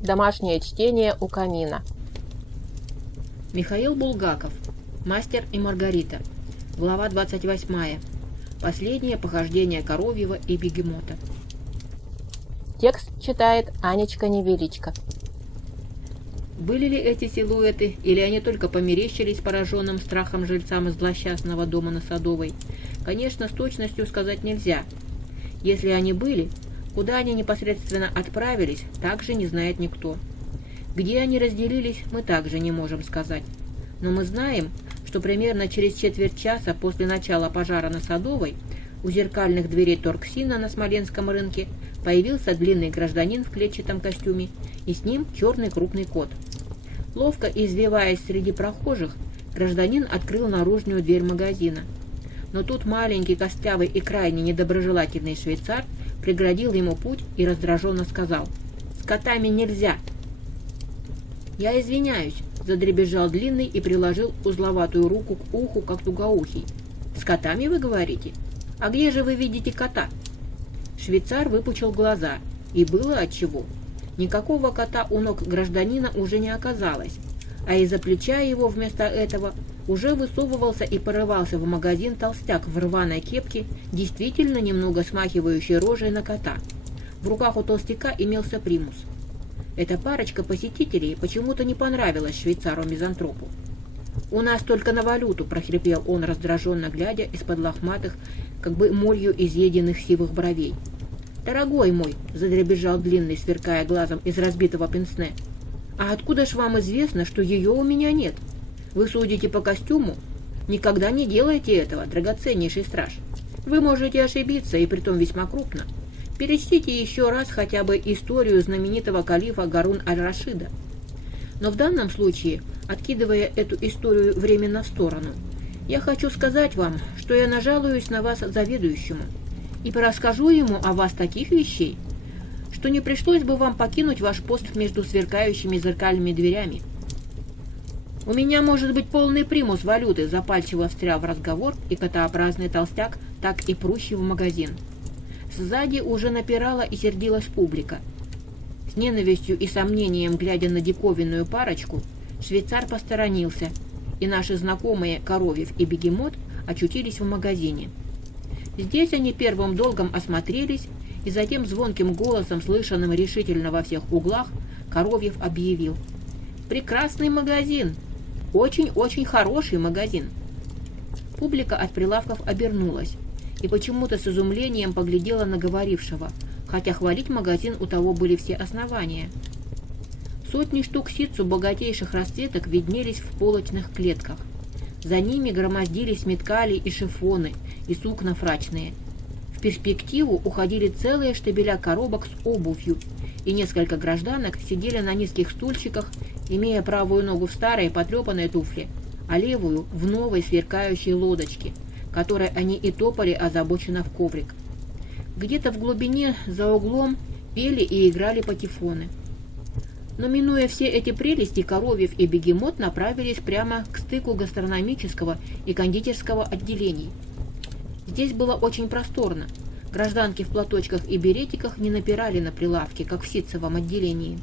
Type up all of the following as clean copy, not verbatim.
Домашнее чтение у камина. Михаил Булгаков. Мастер и Маргарита. Глава 28. Последнее похождение Коровьева и Бегемота. Текст читает Анечка Невеличко. Были ли эти силуэты, или они только померещились пораженным страхом жильцам из злосчастного дома на Садовой, конечно, с точностью сказать нельзя. Если они были, куда они непосредственно отправились, также не знает никто. Где они разделились, мы также не можем сказать. Но мы знаем, что примерно через четверть часа после начала пожара на Садовой у зеркальных дверей Торксина на Смоленском рынке появился длинный гражданин в клетчатом костюме, и с ним черный крупный кот. Ловко извиваясь среди прохожих, гражданин открыл наружную дверь магазина. Но тут маленький, костлявый и крайне недоброжелательный швейцар преградил ему путь и раздраженно сказал: «С котами нельзя!» «Я извиняюсь», — задребезжал длинный и приложил узловатую руку к уху, как тугоухий. «С котами, вы говорите? А где же вы видите кота?» Швейцар выпучил глаза, и было отчего. Никакого кота у ног гражданина уже не оказалось, а из-за плеча его вместо этого уже высовывался и порывался в магазин толстяк в рваной кепке, действительно немного смахивающий рожей на кота. В руках у толстяка имелся примус. Эта парочка посетителей почему-то не понравилась швейцару-мизантропу. «У нас только на валюту», — прохрипел он, раздраженно глядя из-под лохматых, как бы молью изъеденных сивых бровей. «Дорогой мой», — задребезжал длинный, сверкая глазом из разбитого пенсне, «а откуда ж вам известно, что ее у меня нет? Вы судите по костюму? Никогда не делайте этого, драгоценнейший страж. Вы можете ошибиться, и притом весьма крупно. Перечтите еще раз хотя бы историю знаменитого калифа Гарун аль-Рашида. Но в данном случае, откидывая эту историю временно в сторону, я хочу сказать вам, что я нажалуюсь на вас заведующему и порасскажу ему о вас таких вещей, что не пришлось бы вам покинуть ваш пост между сверкающими зеркальными дверями. У меня может быть полный примус валюты», — запальчиво встрял в разговор и котообразный толстяк, так и прущий в магазин. Сзади уже напирала и сердилась публика. С ненавистью и сомнением, глядя на диковинную парочку, швейцар посторонился, и наши знакомые Коровьев и Бегемот очутились в магазине. Здесь они первым долгом осмотрелись, и затем звонким голосом, слышанным решительно во всех углах, Коровьев объявил: «Прекрасный магазин! Очень-очень хороший магазин!» Публика от прилавков обернулась и почему-то с изумлением поглядела на говорившего, хотя хвалить магазин у того были все основания. Сотни штук ситцу богатейших расцветок виднелись в полочных клетках. За ними громоздились меткали и шифоны, и сукна фрачные. В перспективу уходили целые штабеля коробок с обувью, и несколько гражданок сидели на низких стульчиках, имея правую ногу в старой потрепанной туфле, а левую в новой сверкающей лодочке, которой они и топали озабоченно в коврик. Где-то в глубине, за углом, пели и играли патефоны. Но, минуя все эти прелести, Коровьев и Бегемот направились прямо к стыку гастрономического и кондитерского отделений. Здесь было очень просторно. Гражданки в платочках и беретиках не напирали на прилавки, как в ситцевом отделении.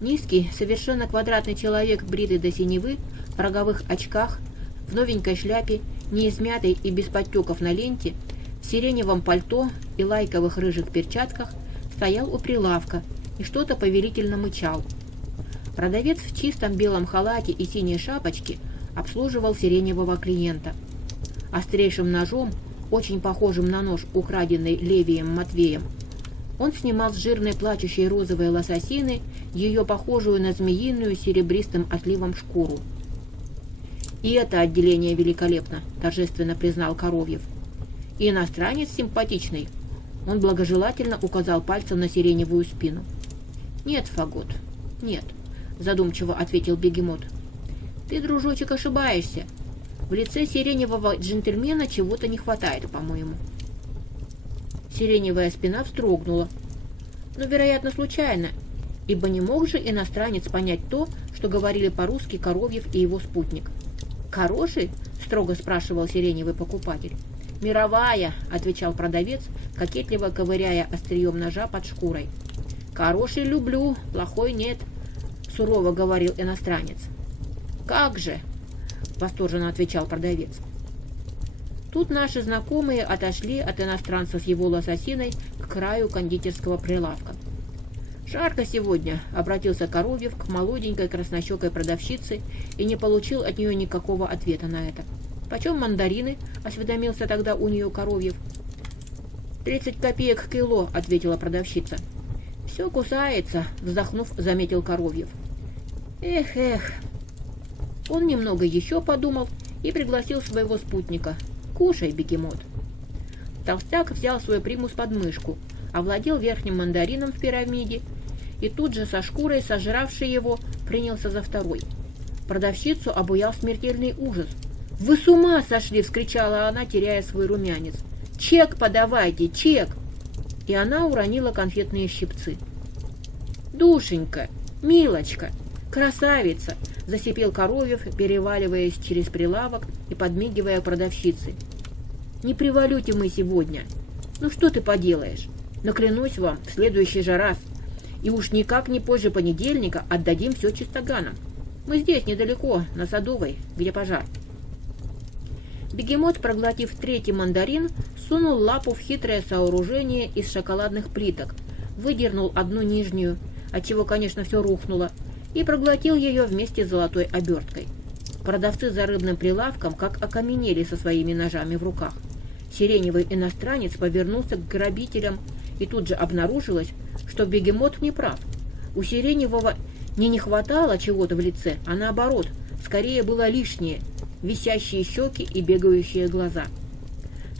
Низкий, совершенно квадратный человек, бритый до синевы, в роговых очках, в новенькой шляпе, не измятой и без подтеков на ленте, в сиреневом пальто и лайковых рыжих перчатках, стоял у прилавка и что-то повелительно мычал. Продавец в чистом белом халате и синей шапочке обслуживал сиреневого клиента. Острейшим ножом, очень похожим на нож, украденный Левием Матвеем, он снимал с жирной плачущей розовой лососины ее похожую на змеиную серебристым отливом шкуру. «И это отделение великолепно», — торжественно признал Коровьев. «И иностранец симпатичный», — он благожелательно указал пальцем на сиреневую спину. «Нет, Фагот, нет», — задумчиво ответил Бегемот. «Ты, дружочек, ошибаешься. В лице сиреневого джентльмена чего-то не хватает, по-моему». Сиреневая спина вздрогнула, но, вероятно, случайно, ибо не мог же иностранец понять то, что говорили по-русски Коровьев и его спутник. «Хороший?» — строго спрашивал сиреневый покупатель. «Мировая», — отвечал продавец, кокетливо ковыряя острием ножа под шкурой. «Хороший люблю, плохой нет», — сурово говорил иностранец. «Как же?» — восторженно отвечал продавец. Тут наши знакомые отошли от иностранца с его лососиной к краю кондитерского прилавка. «Жарко сегодня», — обратился Коровьев к молоденькой краснощекой продавщице и не получил от нее никакого ответа на это. «Почем мандарины?» — осведомился тогда у нее Коровьев. 30 копеек кило», — ответила продавщица. «Все кусается», — вздохнув, заметил Коровьев. «Эх». Он немного еще подумал и пригласил своего спутника. «Кушай, бегемот». Толстяк взял свой примус под мышку, овладел верхним мандарином в пирамиде и тут же со шкурой, сожравший его, принялся за второй. Продавщицу обуял смертельный ужас. «Вы с ума сошли!» — вскричала она, теряя свой румянец. «Чек подавайте, чек!» И она уронила конфетные щипцы. «Душенька, милочка, красавица!» — засипел Коровьев, переваливаясь через прилавок и подмигивая продавщице. «Не привалюте мы сегодня. Ну что ты поделаешь? Но клянусь вам, в следующий же раз. И уж никак не позже понедельника отдадим все чистоганам. Мы здесь, недалеко, на Садовой, где пожар». Бегемот, проглотив третий мандарин, сунул лапу в хитрое сооружение из шоколадных плиток, выдернул одну нижнюю, отчего, конечно, все рухнуло, и проглотил ее вместе с золотой оберткой. Продавцы за рыбным прилавком как окаменели со своими ножами в руках. Сиреневый иностранец повернулся к грабителям, и тут же обнаружилось, что бегемот не прав. У Сиреневого не хватало чего-то в лице, а наоборот, скорее было лишнее – висящие щеки и бегающие глаза.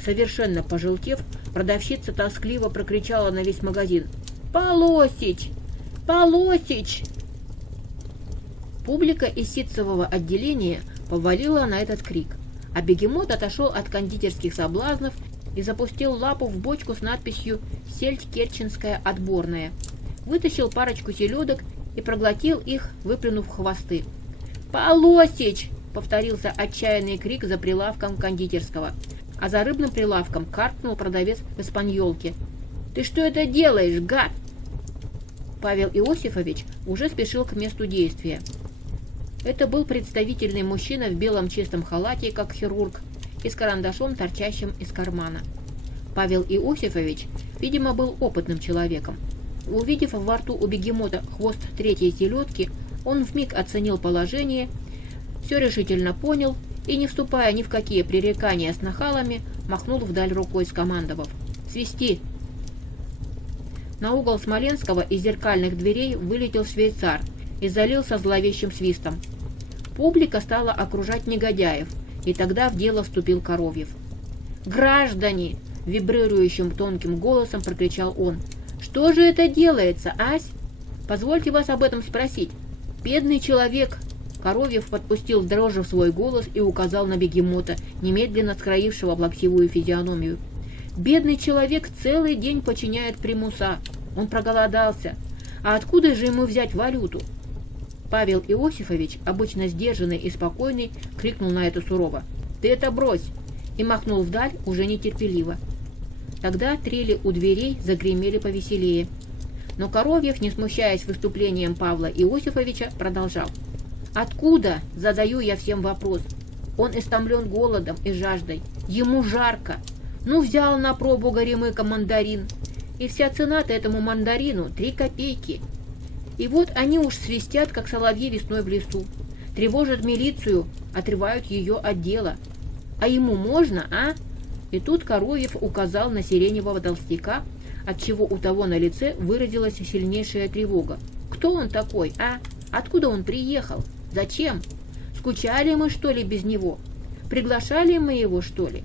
Совершенно пожелтев, продавщица тоскливо прокричала на весь магазин: «Полосич! Полосич!» Публика из ситцевого отделения повалила на этот крик, а бегемот отошел от кондитерских соблазнов и запустил лапу в бочку с надписью «Сельдь керченская отборная». Вытащил парочку селедок и проглотил их, выплюнув хвосты. «Полосич!» — повторился отчаянный крик за прилавком кондитерского, а за рыбным прилавком каркнул продавец в испаньолке. «Ты что это делаешь, гад?» Павел Иосифович уже спешил к месту действия. Это был представительный мужчина в белом чистом халате, как хирург, и с карандашом, торчащим из кармана. Павел Иосифович, видимо, был опытным человеком. Увидев во рту у бегемота хвост третьей селедки, он вмиг оценил положение, все решительно понял и, не вступая ни в какие пререкания с нахалами, махнул вдаль рукой, скомандовав: «Свисти!». На угол Смоленского из зеркальных дверей вылетел швейцар и залился зловещим свистом. Публика стала окружать негодяев, и тогда в дело вступил Коровьев. «Граждане!» — вибрирующим тонким голосом прокричал он. «Что же это делается, ась? Позвольте вас об этом спросить. Бедный человек!» Коровьев подпустил дрожжи в свой голос и указал на бегемота, немедленно скроившего плаксивую физиономию. «Бедный человек целый день подчиняет примуса. Он проголодался. А откуда же ему взять валюту?» Павел Иосифович, обычно сдержанный и спокойный, крикнул на это сурово: «Ты это брось!» и махнул вдаль уже нетерпеливо. Тогда трели у дверей загремели повеселее. Но Коровьев, не смущаясь выступлением Павла Иосифовича, продолжал: «Откуда?» – задаю я всем вопрос. Он истомлен голодом и жаждой. Ему жарко. Ну, взял на пробу горемыка мандарин. И вся цена-то этому мандарину 3 копейки. И вот они уж свистят, как соловьи весной в лесу. Тревожат милицию, отрывают ее от дела. А ему можно, а?» И тут Коровьев указал на сиреневого толстяка, отчего у того на лице выразилась сильнейшая тревога. «Кто он такой, а? Откуда он приехал? Зачем? Скучали мы, что ли, без него? Приглашали мы его, что ли?»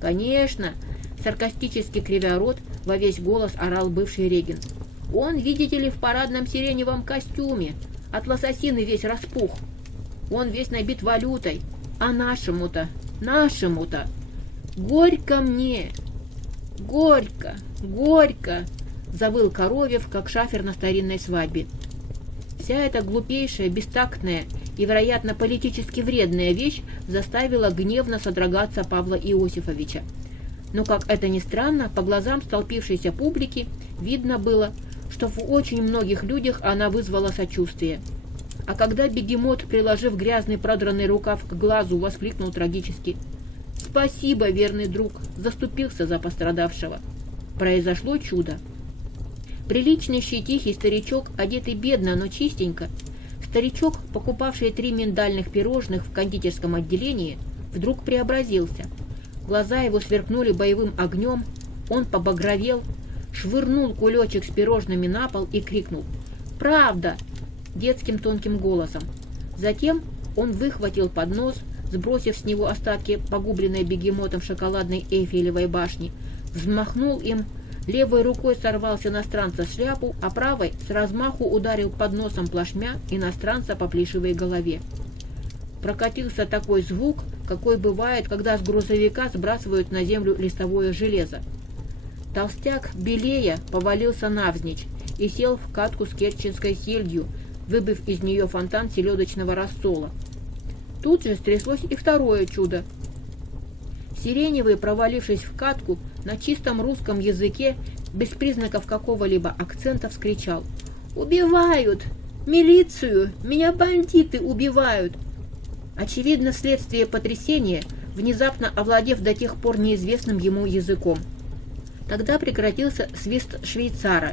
«Конечно!» — саркастически кривя рот, во весь голос орал бывший регент. «Он, видите ли, в парадном сиреневом костюме, от лососины весь распух. Он весь набит валютой. А нашему-то, горько мне! Горько, горько!» — завыл Коровьев, как шафер на старинной свадьбе. Вся эта глупейшая, бестактная и, вероятно, политически вредная вещь заставила гневно содрогаться Павла Иосифовича. Но, как это ни странно, по глазам столпившейся публики видно было, что в очень многих людях она вызвала сочувствие. А когда бегемот, приложив грязный продранный рукав к глазу, воскликнул трагически: «Спасибо, верный друг, заступился за пострадавшего», произошло чудо. Приличный тихий старичок, одетый бедно, но чистенько, старичок, покупавший 3 миндальных пирожных в кондитерском отделении, вдруг преобразился. Глаза его сверкнули боевым огнем, он побагровел, швырнул кулечек с пирожными на пол и крикнул: «Правда!» детским тонким голосом. Затем он выхватил поднос, сбросив с него остатки погубленной бегемотом шоколадной Эйфелевой башни, взмахнул им, левой рукой сорвал с иностранца шляпу, а правой с размаху ударил подносом плашмя иностранца по плешивой голове. Прокатился такой звук, какой бывает, когда с грузовика сбрасывают на землю листовое железо. Толстяк, белея, повалился навзничь и сел в катку с керченской сельдью, выбив из нее фонтан селедочного рассола. Тут же стряслось и второе чудо. Сиреневый, провалившись в катку, на чистом русском языке, без признаков какого-либо акцента, вскричал: «Убивают! Милицию! Меня бандиты убивают!» Очевидно, вследствие потрясения, внезапно овладев до тех пор неизвестным ему языком. Тогда прекратился свист швейцара,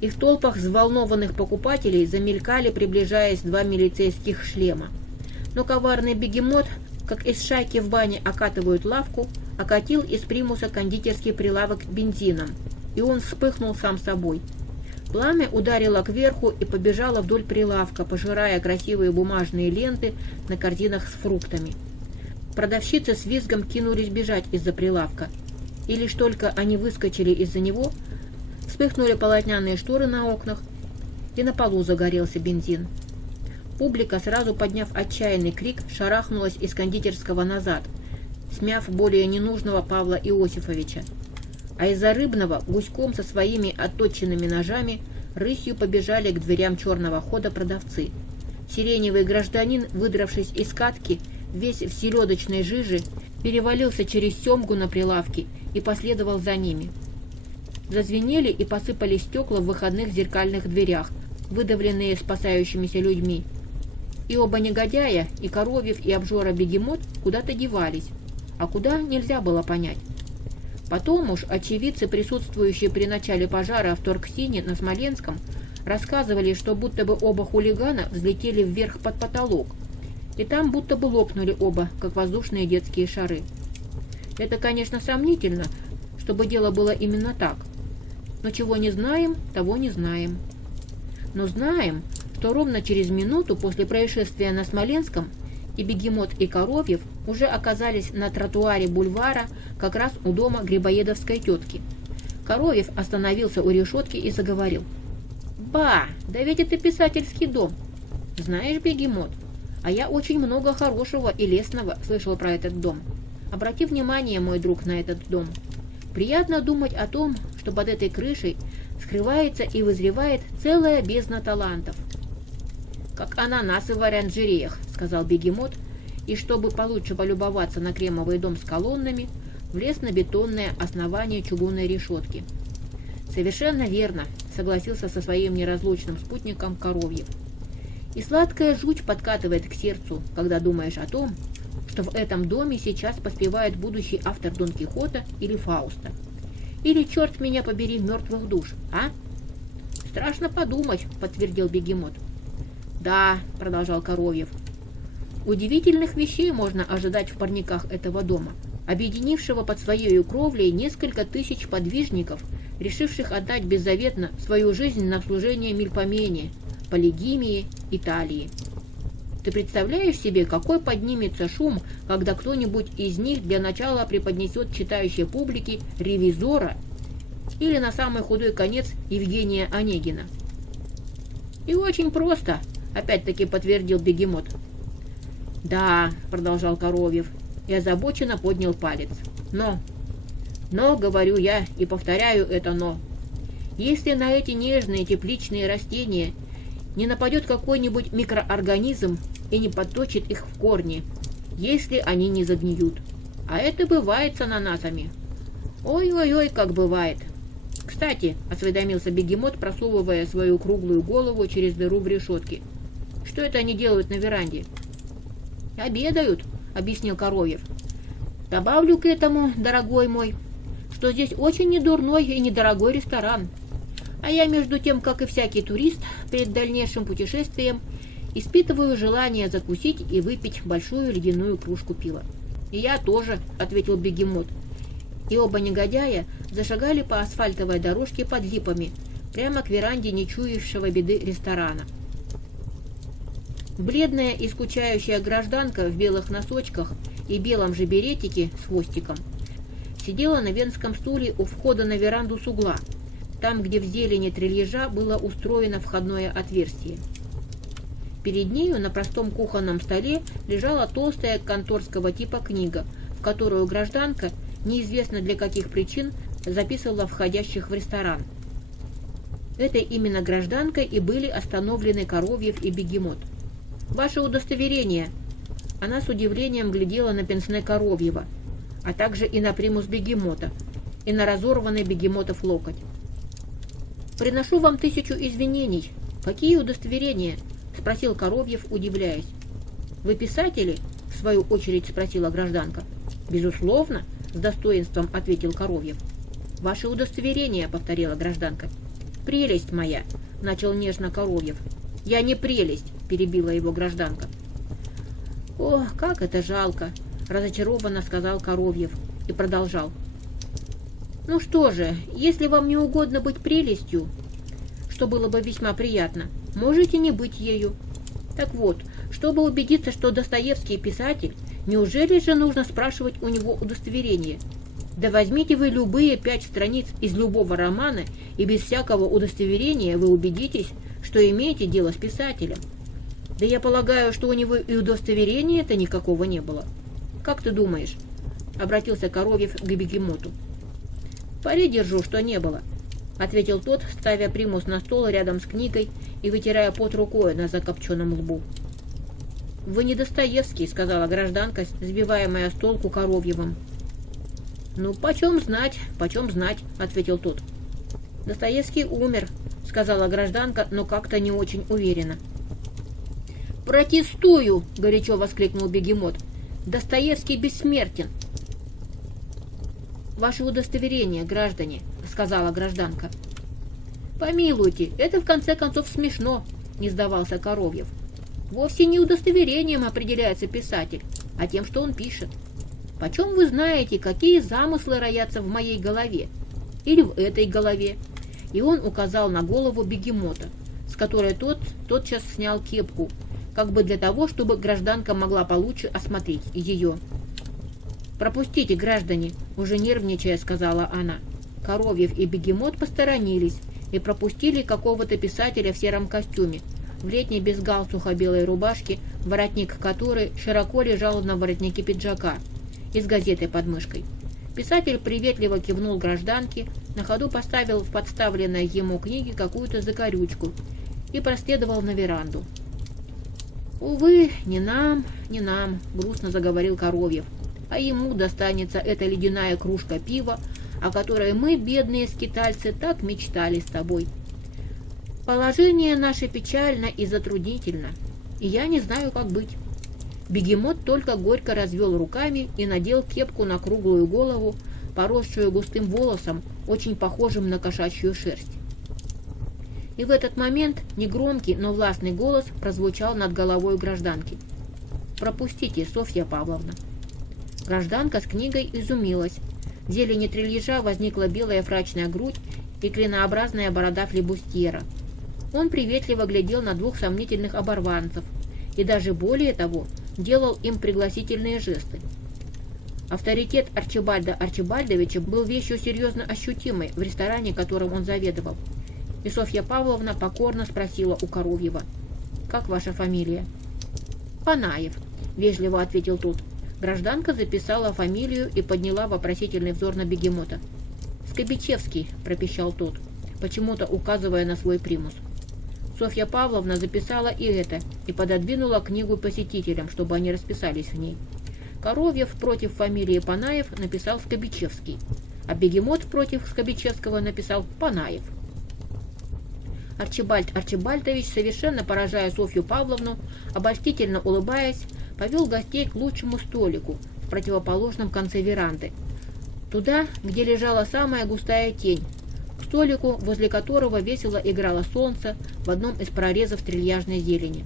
и в толпах взволнованных покупателей замелькали, приближаясь, 2 милицейских шлема. Но коварный бегемот, как из шайки в бане окатывают лавку, окатил из примуса кондитерский прилавок бензином, и он вспыхнул сам собой. Пламя ударило кверху и побежало вдоль прилавка, пожирая красивые бумажные ленты на корзинах с фруктами. Продавщицы с визгом кинулись бежать из-за прилавка, и лишь только они выскочили из-за него, вспыхнули полотняные шторы на окнах, и на полу загорелся бензин. Публика, сразу подняв отчаянный крик, шарахнулась из кондитерского назад, смяв более ненужного Павла Иосифовича. А из-за рыбного гуськом со своими отточенными ножами рысью побежали к дверям черного хода продавцы. Сиреневый гражданин, выдравшись из катки, весь в селедочной жиже, перевалился через семгу на прилавке и последовал за ними. Зазвенели и посыпались стекла в выходных зеркальных дверях, выдавленные спасающимися людьми. И оба негодяя, и Коровьев, и обжора-бегемот, куда-то девались, а куда нельзя было понять. Потом уж очевидцы, присутствующие при начале пожара в Торксине на Смоленском, рассказывали, что будто бы оба хулигана взлетели вверх под потолок, и там будто бы лопнули оба, как воздушные детские шары. Это, конечно, сомнительно, чтобы дело было именно так. Но чего не знаем, того не знаем. Но знаем, что ровно через минуту после происшествия на Смоленском и бегемот, и Коровьев уже оказались на тротуаре бульвара, как раз у дома грибоедовской тетки. Коровьев остановился у решетки и заговорил: «Ба, да ведь это писательский дом. Знаешь, бегемот, а я очень много хорошего и лестного слышал про этот дом. Обрати внимание, мой друг, на этот дом. Приятно думать о том, что под этой крышей скрывается и вызревает целая бездна талантов». «Как ананасы в оранжереях», — сказал бегемот, и, чтобы получше полюбоваться на кремовый дом с колоннами, влез на бетонное основание чугунной решетки. «Совершенно верно», — согласился со своим неразлучным спутником Коровьев. «И сладкая жуть подкатывает к сердцу, когда думаешь о том, что в этом доме сейчас поспевает будущий автор Дон Кихота или Фауста. Или, черт меня побери, мертвых душ, а?» «Страшно подумать», — подтвердил бегемот. «Да», — продолжал Коровьев, — «удивительных вещей можно ожидать в парниках этого дома, объединившего под своей кровлей несколько тысяч подвижников, решивших отдать беззаветно свою жизнь на служение Мельпомене, Полигимии, Италии. Ты представляешь себе, какой поднимется шум, когда кто-нибудь из них для начала преподнесет читающей публике «Ревизора» или, на самый худой конец, Евгения Онегина?» «И очень просто», — опять-таки подтвердил бегемот. «Да», — продолжал Коровьев, и озабоченно поднял палец. «Но, говорю я и повторяю это «но». Если на эти нежные тепличные растения не нападет какой-нибудь микроорганизм и не подточит их в корне, если они не загниют. А это бывает с ананасами. Ой-ой-ой, как бывает. «Кстати», — осведомился Бегемот, просовывая свою круглую голову через дыру в решетке, — «что это они делают на веранде?» «Обедают», — объяснил Коровьев. «Добавлю к этому, дорогой мой, что здесь очень недурной и недорогой ресторан. А я, между тем, как и всякий турист, перед дальнейшим путешествием испытываю желание закусить и выпить большую ледяную кружку пива». «И я тоже», — ответил Бегемот. И оба негодяя зашагали по асфальтовой дорожке под липами, прямо к веранде нечуявшего беды ресторана. Бледная и скучающая гражданка в белых носочках и белом же беретике с хвостиком сидела на венском стуле у входа на веранду с угла, там, где в зелени трильежа было устроено входное отверстие. Перед нею на простом кухонном столе лежала толстая конторского типа книга, в которую гражданка, неизвестно для каких причин, записывала входящих в ресторан. Этой именно гражданкой и были остановлены Коровьев и Бегемот. «Ваше удостоверение!» Она с удивлением глядела на пенсне Коровьева, а также и на примус Бегемота, и на разорванный Бегемотов локоть. «Приношу вам 1000 извинений. Какие удостоверения?» — спросил Коровьев, удивляясь. «Вы писатели?» — в свою очередь спросила гражданка. «Безусловно», — с достоинством ответил Коровьев. «Ваше удостоверение», — повторила гражданка. «Прелесть моя», — начал нежно Коровьев. «Я не прелесть», — перебила его гражданка. «Ох, как это жалко», — разочарованно сказал Коровьев и продолжал. «Ну что же, если вам не угодно быть прелестью, что было бы весьма приятно, можете не быть ею. Так вот, чтобы убедиться, что Достоевский писатель, неужели же нужно спрашивать у него удостоверение? Да возьмите вы любые 5 страниц из любого романа, и без всякого удостоверения вы убедитесь, что имеете дело с писателем. Да я полагаю, что у него и удостоверения-то никакого не было. Как ты думаешь?» — обратился Коровьев к Бегемоту. «Пари держу, что не было», — ответил тот, ставя примус на стол рядом с книгой и вытирая пот рукой на закопченном лбу. «Вы не Достоевский», — сказала гражданка, сбиваемая с толку Коровьевым. «Ну, почем знать», — ответил тот. «Достоевский умер», — сказала гражданка, но как-то не очень уверенно. «Протестую!» — горячо воскликнул Бегемот. «Достоевский бессмертен!» «Ваше удостоверение, граждане», — сказала гражданка. «Помилуйте, это в конце концов смешно», — не сдавался Коровьев. «Вовсе не удостоверением определяется писатель, а тем, что он пишет. Почем вы знаете, какие замыслы роятся в моей голове? Или в этой голове?» И он указал на голову Бегемота, с которой тот тотчас снял кепку, как бы для того, чтобы гражданка могла получше осмотреть ее. «Пропустите, граждане», — уже нервничая сказала она. Коровьев и Бегемот посторонились и пропустили какого-то писателя в сером костюме, в летней без галстуха белой рубашке, воротник которой широко лежал на воротнике пиджака, и с газетой под мышкой. Писатель приветливо кивнул гражданке, на ходу поставил в подставленной ему книге какую-то закорючку и проследовал на веранду. «Увы, не нам, — грустно заговорил Коровьев, — а ему достанется эта ледяная кружка пива, о которой мы, бедные скитальцы, так мечтали с тобой. Положение наше печально и затруднительно, и я не знаю, как быть». Бегемот только горько развел руками и надел кепку на круглую голову, поросшую густым волосом, очень похожим на кошачью шерсть. И в этот момент негромкий, но властный голос прозвучал над головой гражданки. «Пропустите, Софья Павловна». Гражданка с книгой изумилась. В зелени трильежа возникла белая фрачная грудь и клинообразная борода флебустьера. Он приветливо глядел на 2 сомнительных оборванцев и даже более того делал им пригласительные жесты. Авторитет Арчибальда Арчибальдовича был вещью серьезно ощутимой в ресторане, которым он заведовал. И Софья Павловна покорно спросила у Коровьева: «Как ваша фамилия?» «Панаев», — вежливо ответил тот. Гражданка записала фамилию и подняла вопросительный взор на Бегемота. «Скобичевский», — пропищал тот, почему-то указывая на свой примус. Софья Павловна записала и это, и пододвинула книгу посетителям, чтобы они расписались в ней. Коровьев против фамилии Панаев написал Скобичевский. а бегемот против Скобичевского написал Панаев. Арчибальд Арчибальдович, совершенно поражая Софью Павловну, обольстительно улыбаясь, повел гостей к лучшему столику в противоположном конце веранды, туда, где лежала самая густая тень, к столику, возле которого весело играло солнце в одном из прорезов трильяжной зелени.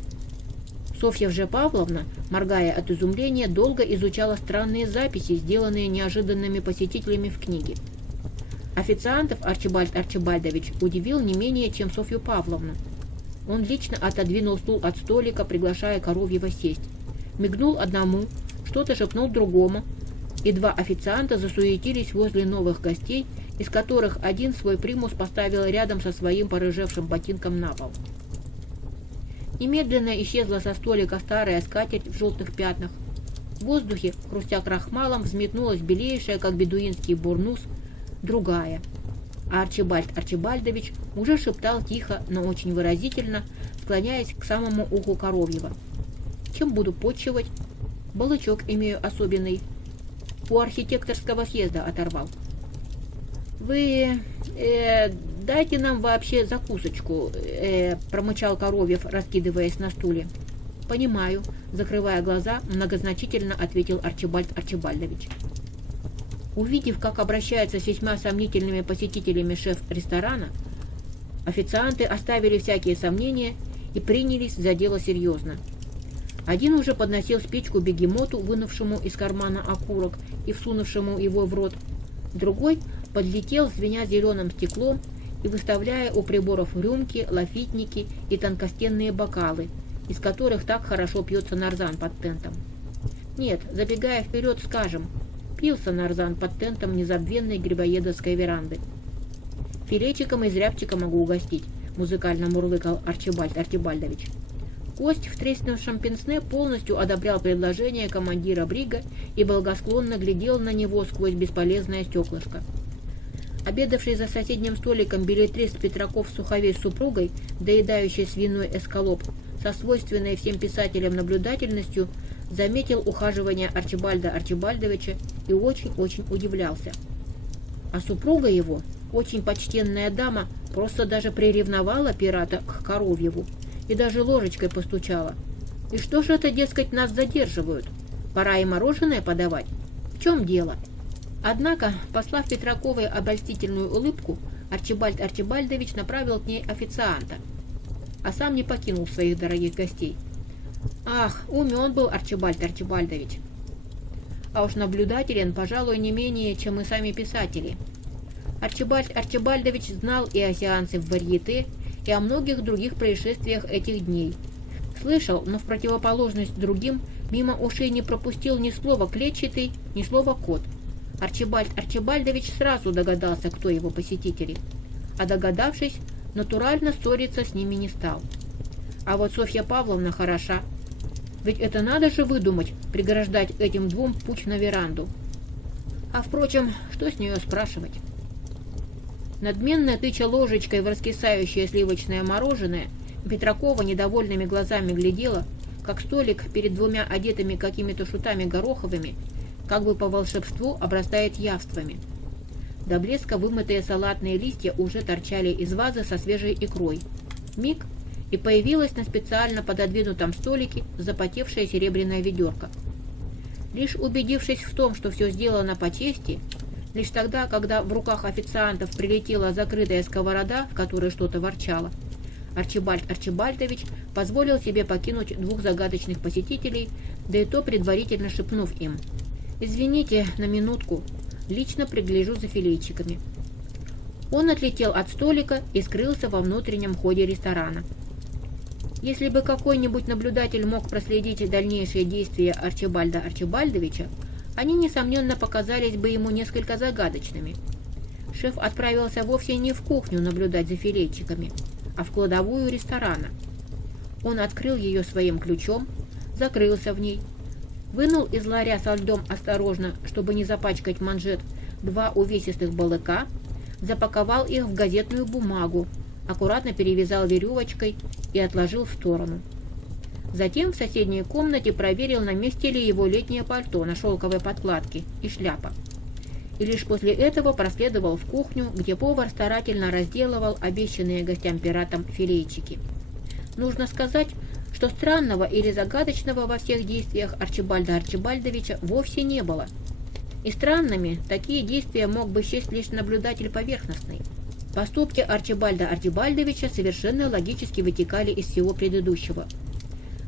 Софья же Павловна, моргая от изумления, долго изучала странные записи, сделанные неожиданными посетителями в книге. Официантов Арчибальд Арчибальдович удивил не менее, чем Софью Павловну. Он лично отодвинул стул от столика, приглашая Коровьева сесть. Мигнул одному, что-то шепнул другому, и два официанта засуетились возле новых гостей, из которых один свой примус поставил рядом со своим порыжевшим ботинком на пол. Немедленно исчезла со столика старая скатерть в желтых пятнах. В воздухе, хрустя крахмалом, взметнулась белейшая, как бедуинский бурнус, другая. А Арчибальд Арчибальдович уже шептал тихо, но очень выразительно, склоняясь к самому уху Коровьева. «Чем буду почивать? Балычок имею особенный. У архитекторского съезда оторвал». «Вы дайте нам вообще закусочку», промычал Коровьев, раскидываясь на стуле. «Понимаю», закрывая глаза, многозначительно ответил Арчибальд Арчибальдович. Увидев, как обращается с весьма сомнительными посетителями шеф ресторана, официанты оставили всякие сомнения и принялись за дело серьезно. Один уже подносил спичку бегемоту, вынувшему из кармана окурок и всунувшему его в рот. Другой подлетел, звеня зеленым стеклом и выставляя у приборов рюмки, лафитники и тонкостенные бокалы, из которых так хорошо пьется нарзан под тентом. Нет, забегая вперед, скажем, пился нарзан под тентом незабвенной грибоедовской веранды. «Филейчиком и зрябчика могу угостить», — музыкально мурлыкал Арчибальд Арчибальдович. Гость в треснувшем пенсне полностью одобрял предложение командира брига и благосклонно глядел на него сквозь бесполезное стеклышко. Обедавший за соседним столиком беллетрист Петраков-Суховей с супругой, доедающий свиной эскалоп, со свойственной всем писателям наблюдательностью, заметил ухаживание Арчибальда Арчибальдовича и очень-очень удивлялся. А супруга его, очень почтенная дама, просто даже приревновала пирата к Коровьеву и даже ложечкой постучала. «И что же это, дескать, нас задерживают? Пора и мороженое подавать? В чем дело?» Однако, послав Петраковой обольстительную улыбку, Арчибальд Арчибальдович направил к ней официанта, а сам не покинул своих дорогих гостей. Ах, умен был Арчибальд Арчибальдович. А уж наблюдателен, пожалуй, не менее, чем и сами писатели. Арчибальд Арчибальдович знал и о сеансе в варьете, и о многих других происшествиях этих дней. Слышал, но в противоположность другим, мимо ушей не пропустил ни слова клетчатый, ни слова кот. Арчибальд Арчибальдович сразу догадался, кто его посетители, а догадавшись, натурально ссориться с ними не стал. А вот Софья Павловна хороша. Ведь это надо же выдумать, преграждать этим двум путь на веранду. А впрочем, что с нее спрашивать? Надменно тыча ложечкой в раскисающее сливочное мороженое, Петракова недовольными глазами глядела, как столик перед двумя одетыми какими-то шутами гороховыми, как бы по волшебству, обрастает явствами. До блеска вымытые салатные листья уже торчали из вазы со свежей икрой. Миг, и появилась на специально пододвинутом столике запотевшая серебряная ведерко. Лишь убедившись в том, что все сделано по чести, лишь тогда, когда в руках официантов прилетела закрытая сковорода, в которой что-то ворчало, Арчибальд Арчибальдович позволил себе покинуть двух загадочных посетителей, да и то предварительно шепнув им: «Извините, на минутку, лично пригляжу за филейчиками». Он отлетел от столика и скрылся во внутреннем ходе ресторана. Если бы какой-нибудь наблюдатель мог проследить дальнейшие действия Арчибальда Арчибальдовича, они, несомненно, показались бы ему несколько загадочными. Шеф отправился вовсе не в кухню наблюдать за филейчиками, а в кладовую ресторана. Он открыл ее своим ключом, закрылся в ней, вынул из ларя со льдом осторожно, чтобы не запачкать манжет, два увесистых балыка, запаковал их в газетную бумагу, аккуратно перевязал веревочкой и отложил в сторону. Затем в соседней комнате проверил, на месте ли его летнее пальто на шелковой подкладке и шляпа. и лишь после этого проследовал в кухню, где повар старательно разделывал обещанные гостям пиратам филейчики. Нужно сказать, что странного или загадочного во всех действиях Арчибальда Арчибальдовича вовсе не было. И странными такие действия мог бы счесть лишь наблюдатель поверхностный. Поступки Арчибальда Арчибальдовича совершенно логически вытекали из всего предыдущего.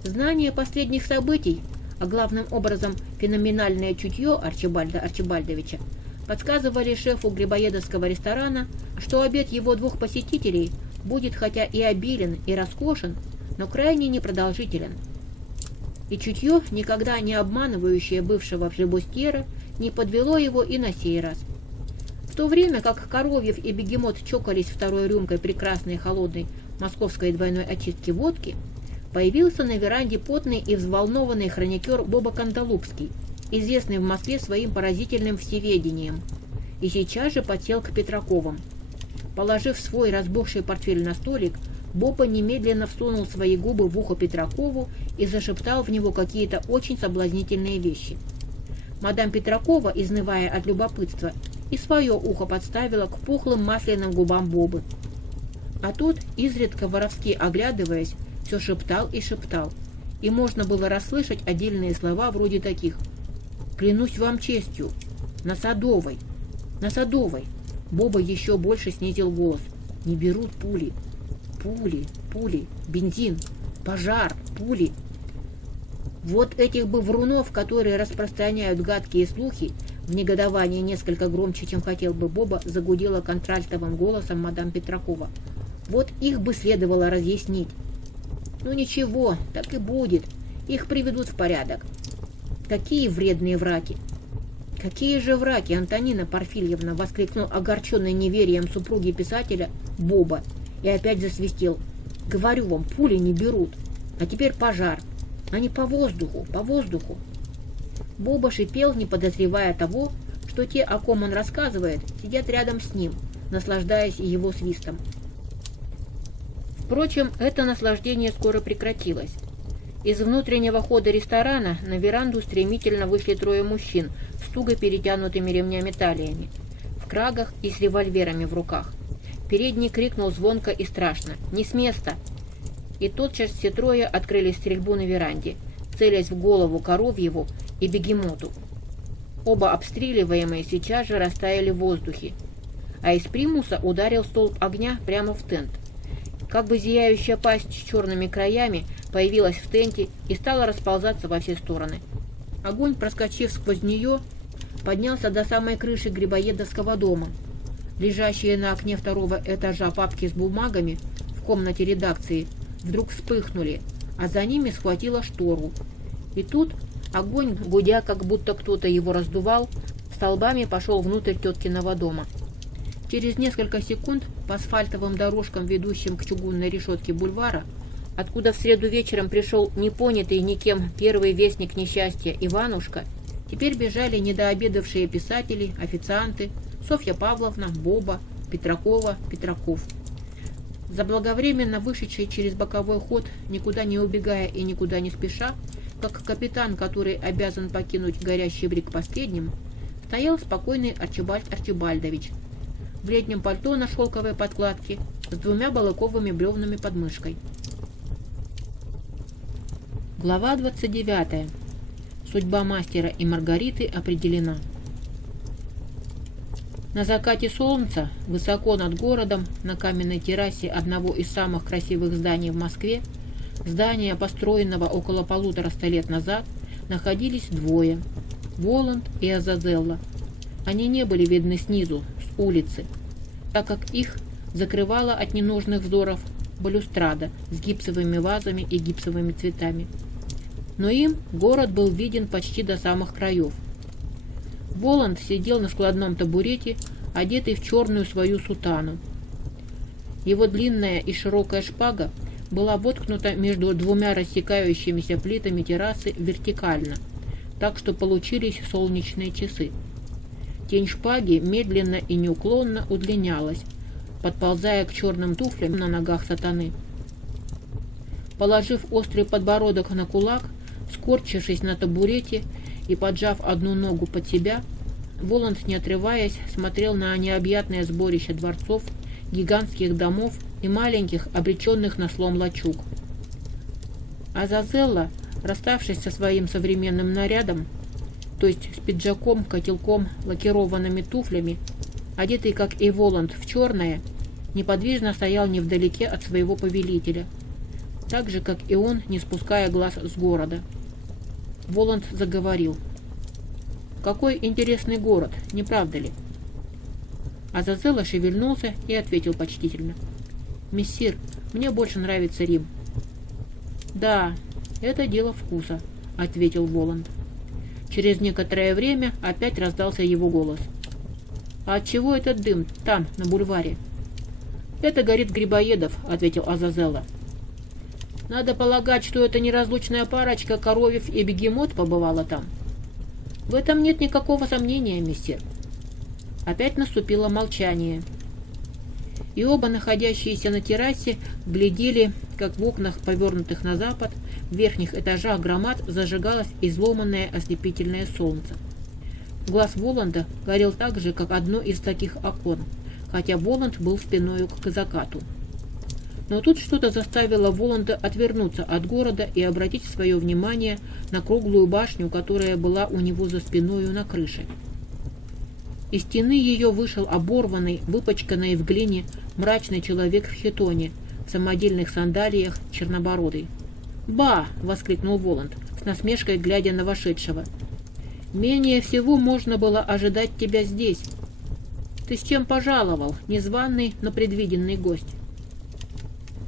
Знание последних событий, а главным образом феноменальное чутье Арчибальда Арчибальдовича, подсказывали шефу грибоедовского ресторана, что обед его двух посетителей будет хотя и обилен, и роскошен, но крайне непродолжителен. И чутье, никогда не обманывающее бывшего флебустьера, не подвело его и на сей раз. В то время как Коровьев и Бегемот чокались второй рюмкой прекрасной холодной московской двойной очистки водки, появился на веранде потный и взволнованный хроникер Боба Кандалупский, известный в Москве своим поразительным всеведением, и сейчас же подсел к Петраковым. Положив свой разбухший портфель на столик, Боба немедленно всунул свои губы в ухо Петракову и зашептал в него какие-то очень соблазнительные вещи. Мадам Петракова, изнывая от любопытства, и свое ухо подставила к пухлым масляным губам Бобы. А тот, изредка воровски оглядываясь, все шептал и шептал, и можно было расслышать отдельные слова вроде таких: «Клянусь вам честью, на Садовой, на Садовой». Боба еще больше снизил голос: «Не берут пули, пули, пули, бензин, пожар, пули». Вот этих бы врунов, которые распространяют гадкие слухи, в негодовании несколько громче, чем хотел бы Боба, загудела контральтовым голосом мадам Петракова. Вот их бы следовало разъяснить. Ну ничего, так и будет. Их приведут в порядок. Какие вредные враки! Какие же враки, Антонина Порфирьевна! Воскликнул огорченный неверием супруги писателя Боба и опять засвистел. Говорю вам, пули не берут. А теперь пожар. Они по воздуху, по воздуху. Боба шипел, не подозревая того, что те, о ком он рассказывает, сидят рядом с ним, наслаждаясь его свистом. Впрочем, это наслаждение скоро прекратилось. Из внутреннего хода ресторана на веранду стремительно вышли трое мужчин с туго перетянутыми ремнями-талиями, в крагах и с револьверами в руках. Передний крикнул звонко и страшно: «Не с места!» И тотчас все трое открыли стрельбу на веранде, целясь в голову Коровьеву и Бегемоту. Оба обстреливаемые сейчас же растаяли в воздухе, а из примуса ударил столб огня прямо в тент. Как бы зияющая пасть с черными краями появилась в тенте и стала расползаться во все стороны. Огонь, проскочив сквозь нее, поднялся до самой крыши грибоедовского дома. Лежащие на окне второго этажа папки с бумагами в комнате редакции вдруг вспыхнули, а за ними схватила штору. И тут огонь, гудя, как будто кто-то его раздувал, столбами пошел внутрь теткиного дома. Через несколько секунд по асфальтовым дорожкам, ведущим к чугунной решетке бульвара, откуда в среду вечером пришел непонятый никем первый вестник несчастья Иванушка, теперь бежали недообедавшие писатели, официанты, Софья Павловна, Боба, Петракова, Петраков. Заблаговременно вышедший через боковой ход, никуда не убегая и никуда не спеша, как капитан, который обязан покинуть горящий брик последним, стоял спокойный Арчибальд Арчибальдович в летнем пальто на шелковой подкладке с двумя балыковыми бревнами под мышкой. Глава 29. Судьба мастера и Маргариты определена. На закате солнца, высоко над городом, на каменной террасе одного из самых красивых зданий в Москве, здания, построенного около 150 лет назад, находились двое – Воланд и Азазелла. Они не были видны снизу, с улицы, так как их закрывала от ненужных взоров балюстрада с гипсовыми вазами и гипсовыми цветами. Но им город был виден почти до самых краев. Воланд сидел на складном табурете, одетый в черную свою сутану. Его длинная и широкая шпага была воткнута между двумя рассекающимися плитами террасы вертикально, так что получились солнечные часы. Тень шпаги медленно и неуклонно удлинялась, подползая к черным туфлям на ногах сатаны. Положив острый подбородок на кулак, скорчившись на табурете и поджав одну ногу под себя, Воланд, не отрываясь, смотрел на необъятное сборище дворцов, гигантских домов и маленьких, обреченных на слом лачуг. Азазелла, расставшись со своим современным нарядом, то есть с пиджаком, котелком, лакированными туфлями, одетый, как и Воланд, в черное, неподвижно стоял невдалеке от своего повелителя, так же, как и он, не спуская глаз с города. Воланд заговорил. «Какой интересный город, не правда ли?» Азазелла шевельнулся и ответил почтительно. «Мессир, мне больше нравится Рим». «Да, это дело вкуса», — ответил Воланд. Через некоторое время опять раздался его голос. «А отчего этот дым там, на бульваре?» «Это горит Грибоедов», — ответил Азазелла. «Надо полагать, что эта неразлучная парочка Коровьев и Бегемот побывала там». «В этом нет никакого сомнения, мессир». Опять наступило молчание. И оба, находящиеся на террасе, глядели, как в окнах, повернутых на запад, в верхних этажах громад зажигалось изломанное ослепительное солнце. Глаз Воланда горел так же, как одно из таких окон, хотя Воланд был спиною к закату. Но тут что-то заставило Воланда отвернуться от города и обратить свое внимание на круглую башню, которая была у него за спиною на крыше. Из стены ее вышел оборванный, выпачканный в глине мрачный человек в хитоне, в самодельных сандалиях, чернобородый. «Ба!» — воскликнул Воланд, с насмешкой глядя на вошедшего. «Менее всего можно было ожидать тебя здесь. Ты с чем пожаловал, незваный, но предвиденный гость?»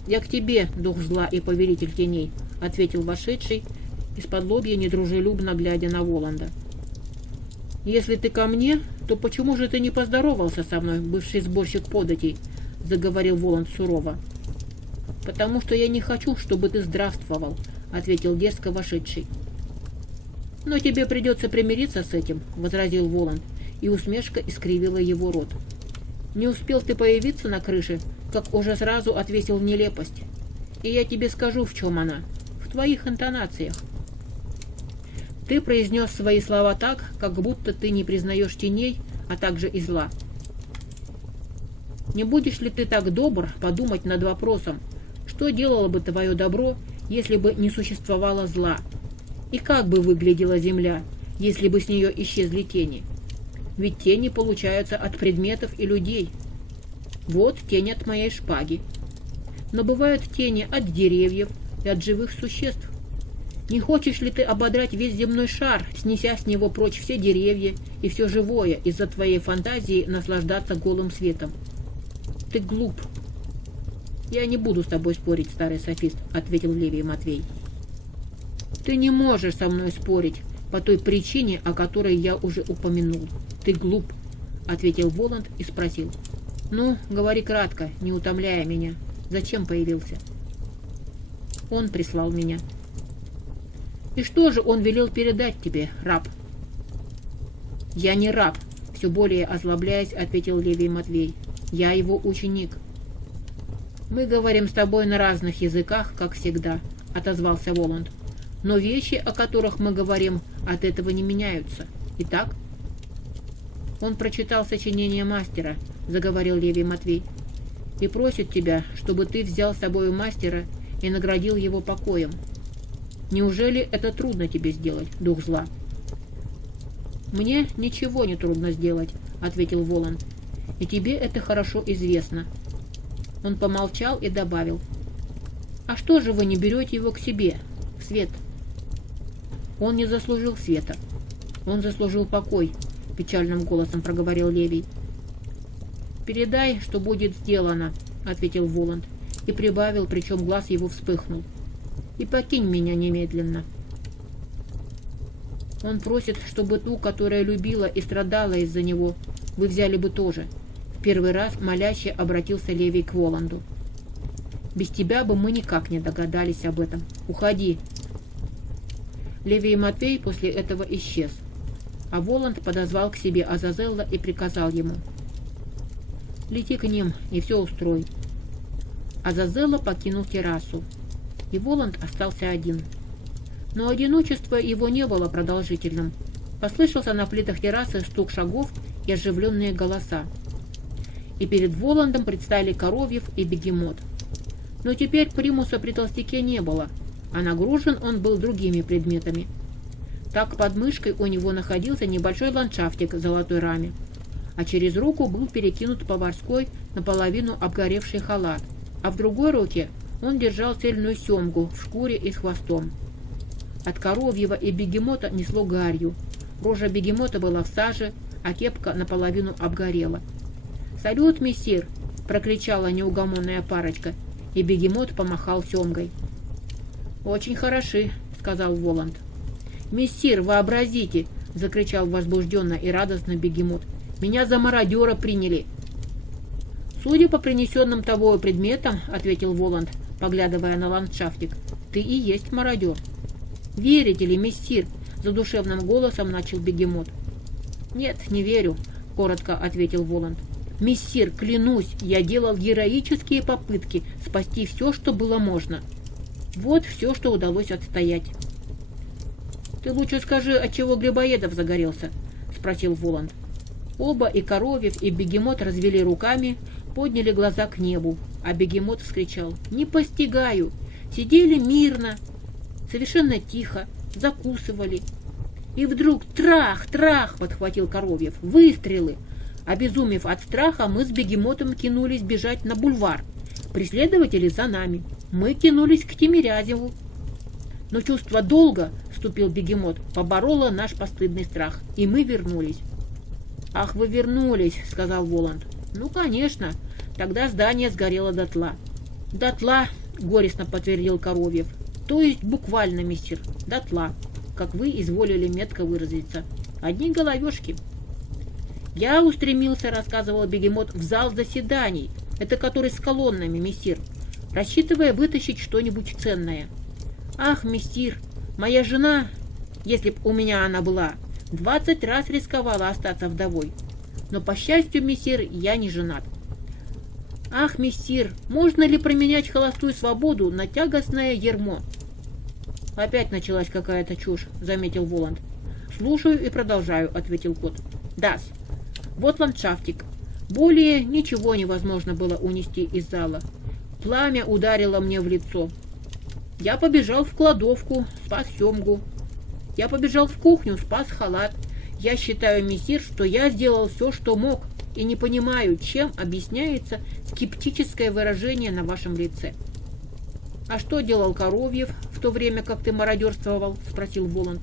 «Я к тебе, дух зла и повелитель теней», — ответил вошедший, из-под лобья недружелюбно глядя на Воланда. «Если ты ко мне, то почему же ты не поздоровался со мной, бывший сборщик податей?» — заговорил Воланд сурово. «Потому что я не хочу, чтобы ты здравствовал», — ответил дерзко вошедший. «Но тебе придется примириться с этим», — возразил Воланд, и усмешка искривила его рот. «Не успел ты появиться на крыше, как уже сразу отвесил нелепость. И я тебе скажу, в чем она. В твоих интонациях. Ты произнес свои слова так, как будто ты не признаешь теней, а также и зла. Не будешь ли ты так добр подумать над вопросом, что делало бы твое добро, если бы не существовало зла? И как бы выглядела земля, если бы с нее исчезли тени? Ведь тени получаются от предметов и людей. Вот тень от моей шпаги. Но бывают тени от деревьев и от живых существ. Не хочешь ли ты ободрать весь земной шар, снеся с него прочь все деревья и все живое, из-за твоей фантазии наслаждаться голым светом? Ты глуп. Я не буду с тобой спорить, старый софист, ответил Левий Матвей. Ты не можешь со мной спорить по той причине, о которой я уже упомянул. Ты глуп, ответил Воланд и спросил. Ну, говори кратко, не утомляя меня. Зачем появился? Он прислал меня. И что же он велел передать тебе, раб? Я не раб, все более озлобляясь, ответил Левий Матвей. Я его ученик. Мы говорим с тобой на разных языках, как всегда, отозвался Воланд. Но вещи, о которых мы говорим, от этого не меняются. Итак? Он прочитал сочинение мастера, заговорил Левий Матвей, и просит тебя, чтобы ты взял с собой мастера и наградил его покоем. Неужели это трудно тебе сделать, дух зла? Мне ничего не трудно сделать, ответил Воланд, и тебе это хорошо известно. Он помолчал и добавил. А что же вы не берете его к себе, в свет? Он не заслужил света. Он заслужил покой, печальным голосом проговорил Левий. «Передай, что будет сделано», — ответил Воланд, и прибавил, причем глаз его вспыхнул. «И покинь меня немедленно». Он просит, чтобы ту, которая любила и страдала из-за него, вы взяли бы тоже. В первый раз моляще обратился Левий к Воланду. «Без тебя бы мы никак не догадались об этом. Уходи». Левий Матвей после этого исчез, а Воланд подозвал к себе Азазелла и приказал ему. «Лети к ним и все устрой». Азазелла покинул террасу, и Воланд остался один. Но одиночество его не было продолжительным. Послышался на плитах террасы стук шагов и оживленные голоса. И перед Воландом предстали Коровьев и Бегемот. Но теперь примуса при толстяке не было, а нагружен он был другими предметами. Так под мышкой у него находился небольшой ландшафтик в золотой раме, а через руку был перекинут поварской наполовину обгоревший халат, а в другой руке он держал цельную семгу в шкуре и с хвостом. От Коровьева и Бегемота несло гарью. Рожа Бегемота была в саже, а кепка наполовину обгорела. «Салют, мессир!» — прокричала неугомонная парочка, и Бегемот помахал семгой. «Очень хороши», — сказал Воланд. «Мессир, вообразите!» — закричал возбужденно и радостно Бегемот. «Меня за мародера приняли!» «Судя по принесенным тобою предметам, — ответил Воланд, поглядывая на ландшафтик, — ты и есть мародер». «Верите ли, мессир?» — задушевным голосом начал Бегемот. «Нет, не верю», — коротко ответил Воланд. «Мессир, клянусь, я делал героические попытки спасти все, что было можно. Вот все, что удалось отстоять». «Ты лучше скажи, отчего Грибоедов загорелся?» — спросил Воланд. Оба, и Коровьев, и Бегемот, развели руками, подняли глаза к небу, а Бегемот вскричал: «Не постигаю! Сидели мирно, совершенно тихо, закусывали. И вдруг трах, трах!» — подхватил Коровьев. «Выстрелы!» Обезумев от страха, мы с Бегемотом кинулись бежать на бульвар. Преследователи за нами. Мы кинулись к Тимирязеву. Но чувство долга, — вступил Бегемот, — побороло наш постыдный страх, и мы вернулись. «Ах, вы вернулись!» — сказал Воланд. «Ну, конечно. Тогда здание сгорело дотла». «Дотла!» — горестно подтвердил Коровьев. «То есть буквально, мессир, дотла, как вы изволили метко выразиться. Одни головешки». «Я устремился, — рассказывал Бегемот, — в зал заседаний, это который с колоннами, мессир, рассчитывая вытащить что-нибудь ценное. Ах, мессир, моя жена, если б у меня она была, 20 раз рисковала остаться вдовой. Но, по счастью, мессир, я не женат. Ах, мессир, можно ли променять холостую свободу на тягостное ярмо?» «Опять началась какая-то чушь», — заметил Воланд. «Слушаю и продолжаю», — ответил кот. «Да-с. Вот ландшафтик. Более ничего невозможно было унести из зала. Пламя ударило мне в лицо. Я побежал в кладовку, спас семгу. Я побежал в кухню, спас халат. Я считаю, мессир, что я сделал все, что мог, и не понимаю, чем объясняется скептическое выражение на вашем лице». «А что делал Коровьев в то время, как ты мародерствовал?» — спросил Воланд.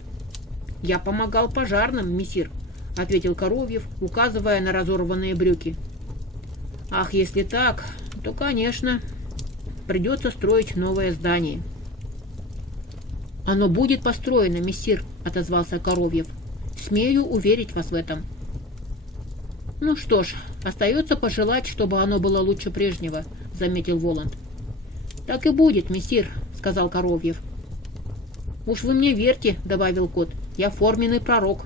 «Я помогал пожарным, мессир», — ответил Коровьев, указывая на разорванные брюки. «Ах, если так, то, конечно, придется строить новое здание». «Оно будет построено, мессир», — отозвался Коровьев. «Смею уверить вас в этом». «Ну что ж, остается пожелать, чтобы оно было лучше прежнего», — заметил Воланд. «Так и будет, мессир», — сказал Коровьев. «Уж вы мне верьте», — добавил кот, — «я форменный пророк».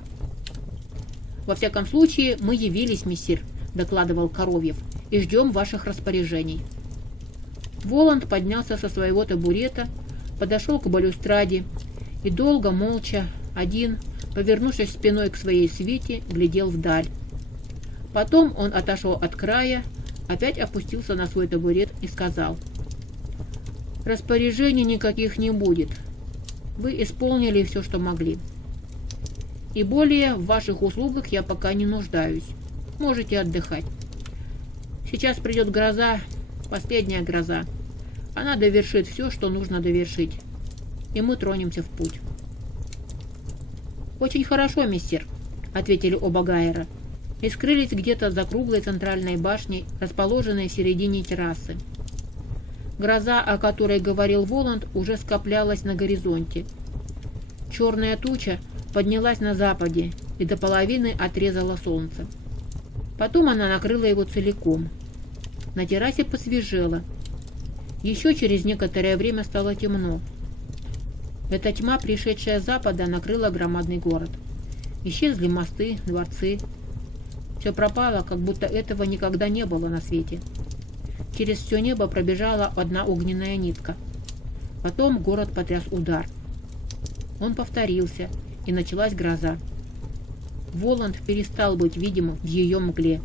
«Во всяком случае, мы явились, мессир», — докладывал Коровьев, — «и ждем ваших распоряжений». Воланд поднялся со своего табурета, подошел к балюстраде и долго, молча, один, повернувшись спиной к своей свите, глядел вдаль. Потом он отошел от края, опять опустился на свой табурет и сказал: «Распоряжений никаких не будет. Вы исполнили все, что могли. И более в ваших услугах я пока не нуждаюсь. Можете отдыхать. Сейчас придет гроза, последняя гроза. Она довершит все, что нужно довершить. И мы тронемся в путь». «Очень хорошо, мессир», — ответили оба Гайера, и скрылись где-то за круглой центральной башней, расположенной в середине террасы. Гроза, о которой говорил Воланд, уже скоплялась на горизонте. Черная туча поднялась на западе и до половины отрезала солнце. Потом она накрыла его целиком. На террасе посвежело. Еще через некоторое время стало темно. Эта тьма, пришедшая с запада, накрыла громадный город. Исчезли мосты, дворцы. Все пропало, как будто этого никогда не было на свете. Через все небо пробежала одна огненная нитка. Потом город потряс удар. Он повторился, и началась гроза. Воланд перестал быть видимым в ее мгле.